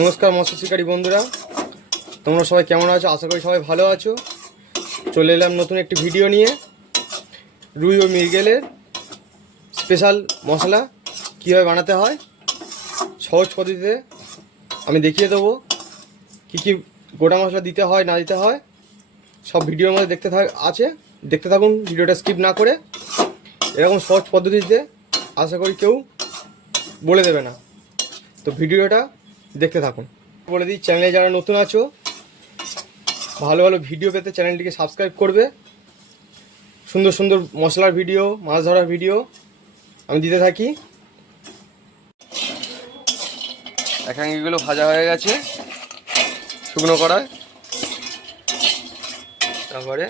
নমস্কার মৎস্য শিকারী বন্ধুরা। তোমরা সবাই কেমন আছো? আশা করি সবাই ভালো আছো। চলে এলাম নতুন একটি ভিডিও নিয়ে। রুই ও মৃগেলের স্পেশাল মশলা কীভাবে বানাতে হয়, সহজ পদ্ধতিতে আমি দেখিয়ে দেবো। কী কী গোটা মশলা দিতে হয়, না দিতে হয়, সব ভিডিওর মধ্যে দেখতে থাক, আছে। দেখতে থাকুন, ভিডিওটা স্কিপ না করে। এরকম সহজ পদ্ধতিতে আশা করি কেউ বলে দেবে না। তো ভিডিওটা দেখতে থাকুন। বলে দিই চ্যানেলে যারা নতুন আছো, ভালো ভালো ভিডিও পেতে চ্যানেলটিকে সাবস্ক্রাইব করবে। সুন্দর সুন্দর মশলার ভিডিও মাছ ধরার ভিডিও আমি দিতে থাকি। একাঙ্গিগুলো ভাজা হয়ে গেছে, শুকনো করায় তারপরে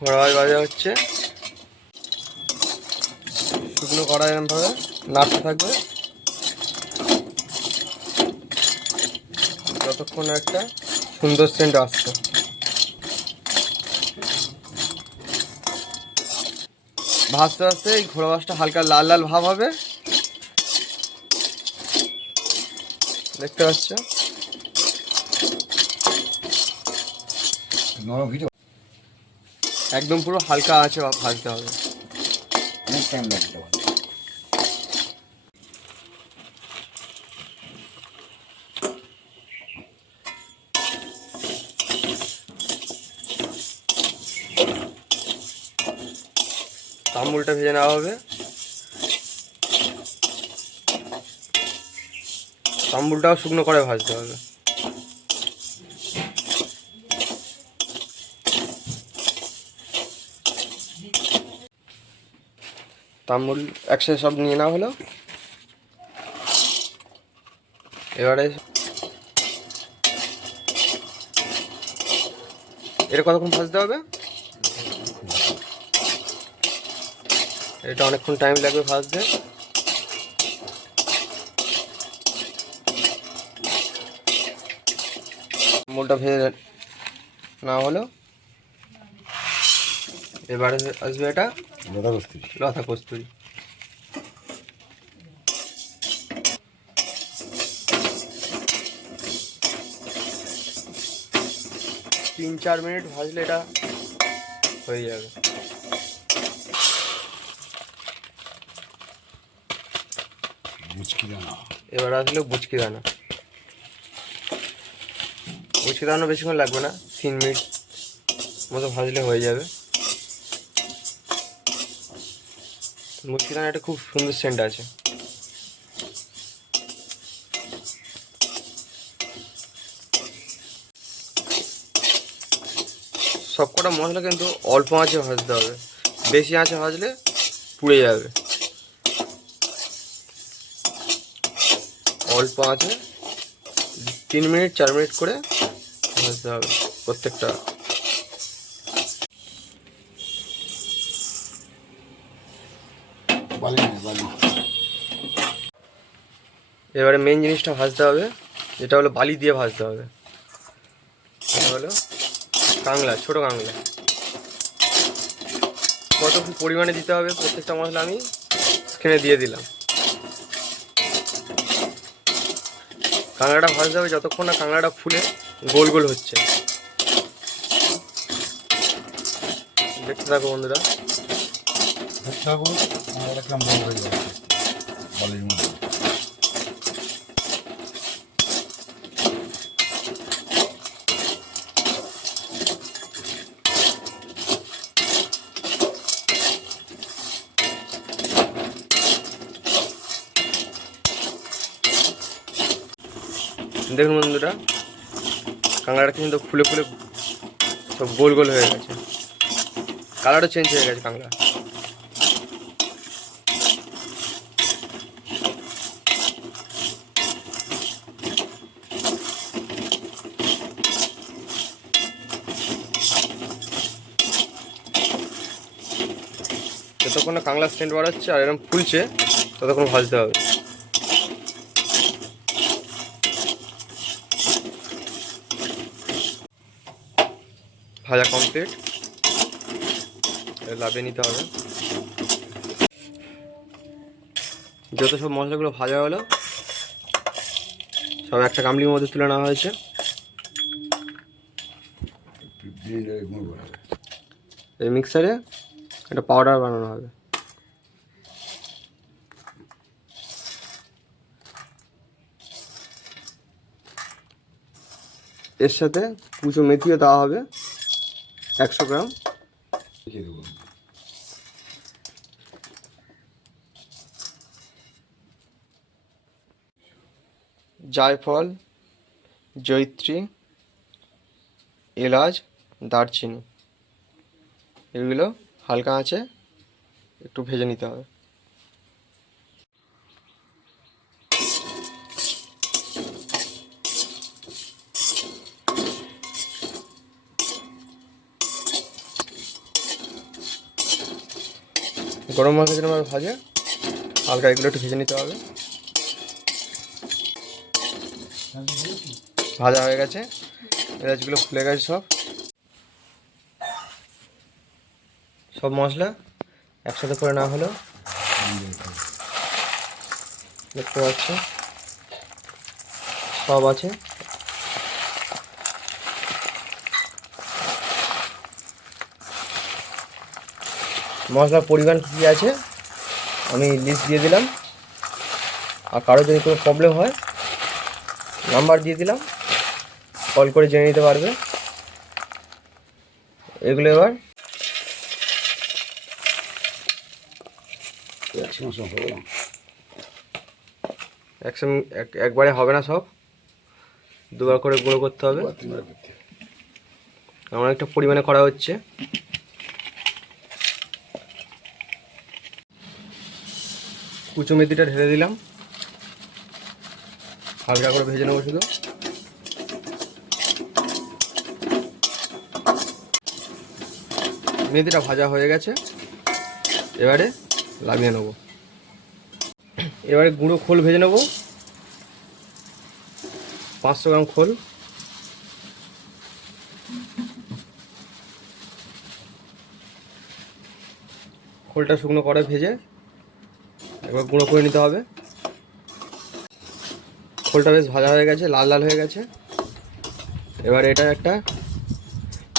ঘোড়ায় ভাজা হচ্ছে। শুকনো কড়াই এরমভাবে নাড়তে থাকবে। যতক্ষণ না একটা সুন্দর সেন্ট আসছে। ভাজতে ভাজতে এই ঘোড়া মাছটা হালকা লাল লাল ভাব হবে। দেখতে পাচ্ছ? একদম পুরো হালকা আছে ভাজতে হবে। অনেক টাইম লাগবে। তাম্বুলটা ভেজে নেওয়া হবে। তাম্বুলটাও শুকনো করে ভাজতে হবে। তাম্বুল একসাথে সব নিয়ে নেওয়া হলো। এবারে এটা কতক্ষণ ভাজতে হবে? এটা অনেকক্ষণ টাইম লাগবে ভাজতে। মোলটা ভেজে না হলো। এবারে আসবে এটা লতা কস্তুরি লতা কস্তুরি তিন চার মিনিট ভাজলে এটা হয়ে যাবে। মুচকি দানা এবার আসলে বুচকি দানা বুচকি দানা বেশিক্ষণ লাগবে না, তিন মিনিট মতো ভাজলে হয়ে যাবে। মুচকি দানা একটা খুব সুন্দর সেন্ট আছে। সবকটা মশলা কিন্তু অল্প আঁচে ভাজতে হবে। বেশি আঁচে ভাজলে পুড়ে যাবে। অল্প আছে। তিন মিনিট চার মিনিট করে ভাজতে হবে প্রত্যেকটা। বালি এবারে মেন জিনিসটা ভাজতে হবে যেটা হলো বালি দিয়ে ভাজতে হবে। হলো কাংলা ছোট কাংলা কত পরিমাণে দিতে হবে প্রত্যেকটা মশলা আমি স্ক্রিনে দিয়ে দিলাম। কাঁকড়াটা ভাজতে হবে, যতক্ষণ না কাঁকড়াটা ফুলে গোল গোল হচ্ছে। দেখতে থাকো বন্ধুরা। দেখতে থাকো রাখলাম বন্ধ হয়ে যাবে। বালির মধ্যে। দেখুন বন্ধুরা। কাঁকড়াটা কিন্তু ফুলে ফুলে সব গোল গোল হয়ে গেছে। কালারও চেঞ্জ হয়ে গেছে কাঁকড়া যতক্ষণ কাঁকড়া স্ট্যান্ড বার হচ্ছে আর এরকম ফুলছে, ততক্ষণ ভাজতে হবে। ভাজা কমপ্লিট লাভে নিতে হবে। যত সব মশলাগুলো ভাজা হলো, সব একটা গামলির মধ্যে তুলে নেওয়া হয়েছে। এই মিক্সারে একটা পাউডার বানানো হবে। এর সাথে কুচো মেথিও দেওয়া হবে। একশো গ্রাম। লিখে দেবো। জায়ফল জৈত্রী এলাচ দারচিনি। এগুলো হালকা আঁচে একটু ভেজে নিতে হবে। গরম মশলা যেরকম ভাজে, হালকা এগুলো একটু ভেজে নিতে হবে। ভাজা হয়ে গেছে। এলাচগুলো ফুলে গেছে সব। সব মশলা একসাথে করে না হলেও দেখতে পাচ্ছ। সব আছে। মশলার পরিমাণ কী কী আছে আমি লিস্ট দিয়ে দিলাম। আর কারও যদি কোনো প্রবলেম হয় নাম্বার দিয়ে দিলাম। কল করে জেনে নিতে পারবে। এগুলো এবার একবারে হবে না সব। দুবার করে গুঁড়ো করতে হবে। এমন একটা পরিমাণে করা হচ্ছে। কুচো মেথিটা ঢেলে দিলাম। হালকা করে ভেজে নেব শুধু। মেথিটা ভাজা হয়ে গেছে। এবারে লাগিয়ে নেব। এবারে গুঁড়ো খোল ভেজে নেব। পাঁচশো গ্রাম খোল। খোলটা শুকনো করে ভেজে এবার গুঁড়ো করে নিতে হবে। খোলটা বেশ ভাজা হয়ে গেছে, লাল লাল হয়ে গেছে। এবার এটা একটা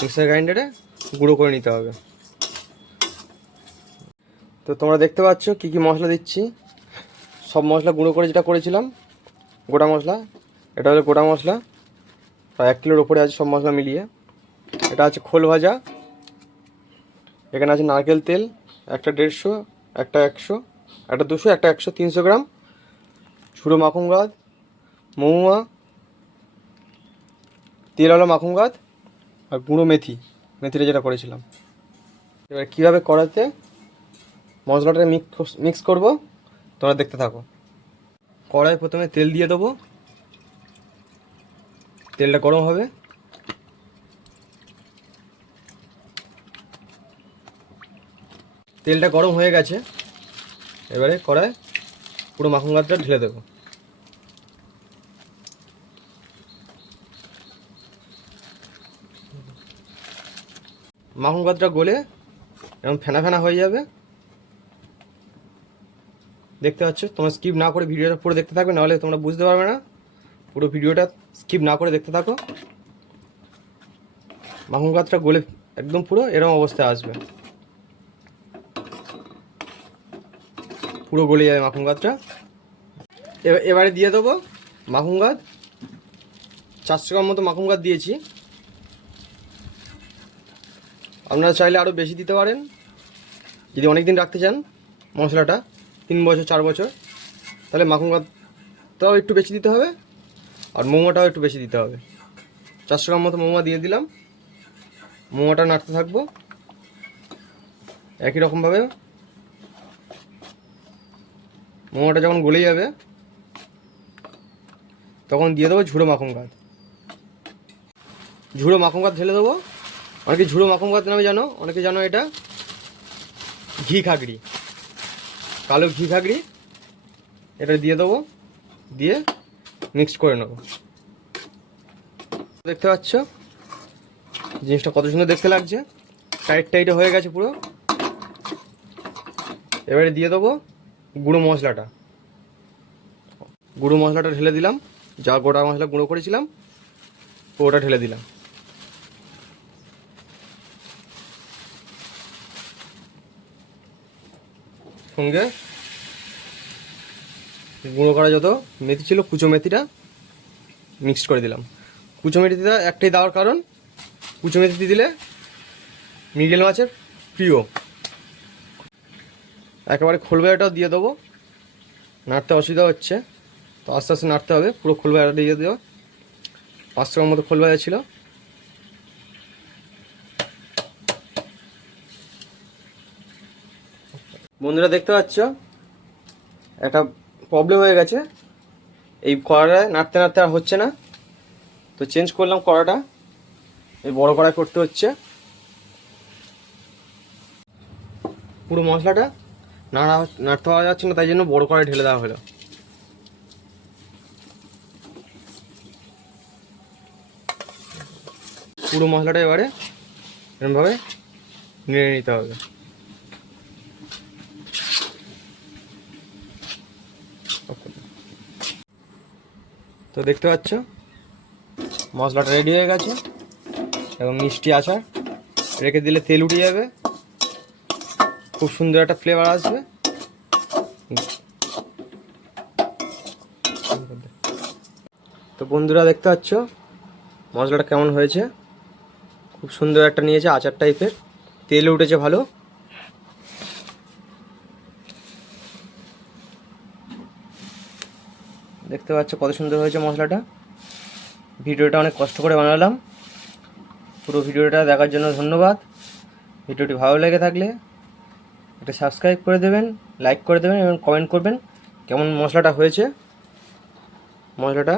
মিক্সার গ্রাইন্ডারে গুঁড়ো করে নিতে হবে। তো তোমরা দেখতে পাচ্ছ কি কি মশলা দিচ্ছি। সব মশলা গুঁড়ো করে যেটা করেছিলাম, গোটা মশলা, এটা হলো গোটা মশলা প্রায় এক কিলোর ওপরে আছে সব মশলা মিলিয়ে। এটা আছে খোল ভাজা, এখানে আছে নারকেল তেল, একটা দেড়শো, একটা একশো একটা দুশো, একটা একশো, তিনশো গ্রাম। ঝুড়ো মাখন গাদ, মহুয়া তেল তেলওয়ালা মাখন গাদ আর গুঁড়ো মেথি। মেথিটা যেটা করেছিলাম। এবার কীভাবে করাতে মশলাটা মিক্স মিক্স করব, তোমরা দেখতে থাকো। কড়াই প্রথমে তেল দিয়ে দেবো। তেলটা গরম হবে। তেলটা গরম হয়ে গেছে। এবারে কড়াই পুরো মাখন গাছটা ঢেলে দেবো। মাখন গাছটা গলে এরকম ফেনা ফেনা হয়ে যাবে। দেখতে পাচ্ছ? তোমরা স্কিপ না করে ভিডিওটা পুরো দেখতে থাকবে, নাহলে তোমরা বুঝতে পারবে না। পুরো ভিডিওটা স্কিপ না করে দেখতে থাকো। মাখন গাছটা গলে একদম পুরো এরকম অবস্থায় আসবে। পুরো গলে যাবে মাখন গাছটা এবার- দিয়ে দেবো মাখন গাছ চারশো গ্রাম মতো মাখন গাছ দিয়েছি। আপনারা চাইলে আরও বেশি দিতে পারেন। যদি অনেক দিন রাখতে চান মশলাটা, তিন বছর, চার বছর, তাহলে মাখন গাছটাও একটু বেশি দিতে হবে আর মোমোটাও একটু বেশি দিতে হবে। চারশো গ্রাম মতো মোমো দিয়ে দিলাম। মোমোটা নাড়তে থাকব। একই রকমভাবে মোমোটা যখন গলে যাবে, তখন দিয়ে দেবো ঝুড়ো মাখন গাছ ঝুড়ো মাখন গাছ ঢেলে দেবো। অনেকে ঝুড়ো মাখন গাছ নামে জানো, অনেকে জানো এটা? ঘি খাগড়ি কালো ঘি খাগড়ি এটা দিয়ে দেবো, দিয়ে মিক্সড করে নেব। দেখতে পাচ্ছ? জিনিসটা কত সুন্দর দেখতে লাগছে। টাইট টাইট হয়ে গেছে পুরো। এবারে দিয়ে দেবো গুঁড়ো মশলাটা। গুঁড়ো মশলাটা ঢেলে দিলাম। যা গোটা মশলা গুঁড়ো করেছিলাম, ওটা ঢেলে দিলাম। সঙ্গে গুঁড়ো করা যত মেথি ছিল, কুচো মেথিটা মিক্সড করে দিলাম। কুচো মেথিটা একটাই দেওয়ার কারণ, কুচো মেথি দিলে মৃগেল মাছের প্রিয়। একেবারে খোলবাইটাও দিয়ে দেবো। নাড়তে অসুবিধা হচ্ছে। তো আস্তে আস্তে নাড়তে হবে, পুরো খোলবাইটা দিয়ে দেবো। পাঁচশো গ্রাম মতো খোলবাইয়া ছিল। বন্ধুরা দেখতে পাচ্ছ? একটা প্রবলেম হয়ে গেছে। এই কড়ায় নাড়তে নাড়তে আর হচ্ছে না। তো চেঞ্জ করলাম কড়াটা এই বড় কড়াই করতে হচ্ছে। পুরো মশলাটা নাড়া নাড়তে পাওয়া যাচ্ছে না, তাই জন্য বড় কড়াই ঢেলে দেওয়া হলো। পুরো মশলাটা এবারে এরকমভাবে নেড়ে নিতে হবে। তো দেখতে পাচ্ছ, মশলাটা রেডি হয়ে গেছে, এবং মিষ্টি আচার। রেখে দিলে তেল উঠে যাবে। খুব সুন্দর একটা ফ্লেভার আসবে। তো বন্ধুরা দেখতে পাচ্ছ, মশলাটা কেমন হয়েছে? খুব সুন্দর একটা নিয়েছে, আচার টাইপের তেল উঠেছে ভালো। দেখতে পাচ্ছ কত সুন্দর হয়েছে মশলাটা। ভিডিওটা অনেক কষ্ট করে বানালাম। পুরো ভিডিওটা দেখার জন্য ধন্যবাদ। ভিডিওটি ভালো লেগে থাকলে এটা সাবস্ক্রাইব করে দেবেন লাইক করে দেবেন এবং কমেন্ট করবেন কেমন মশলাটা হয়েছে। মশলাটা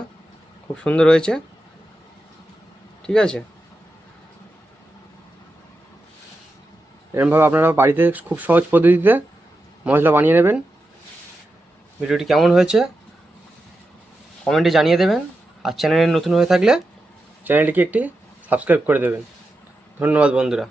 খুব সুন্দর হয়েছে। ঠিক আছে? এরকমভাবে আপনারা বাড়িতে খুব সহজ পদ্ধতিতে মশলা বানিয়ে নেবেন। ভিডিওটি কেমন হয়েছে? কমেন্টে জানিয়ে দেবেন। আর চ্যানেলে নতুন হয়ে থাকলে চ্যানেলটিকে একটি সাবস্ক্রাইব করে দেবেন। ধন্যবাদ বন্ধুরা।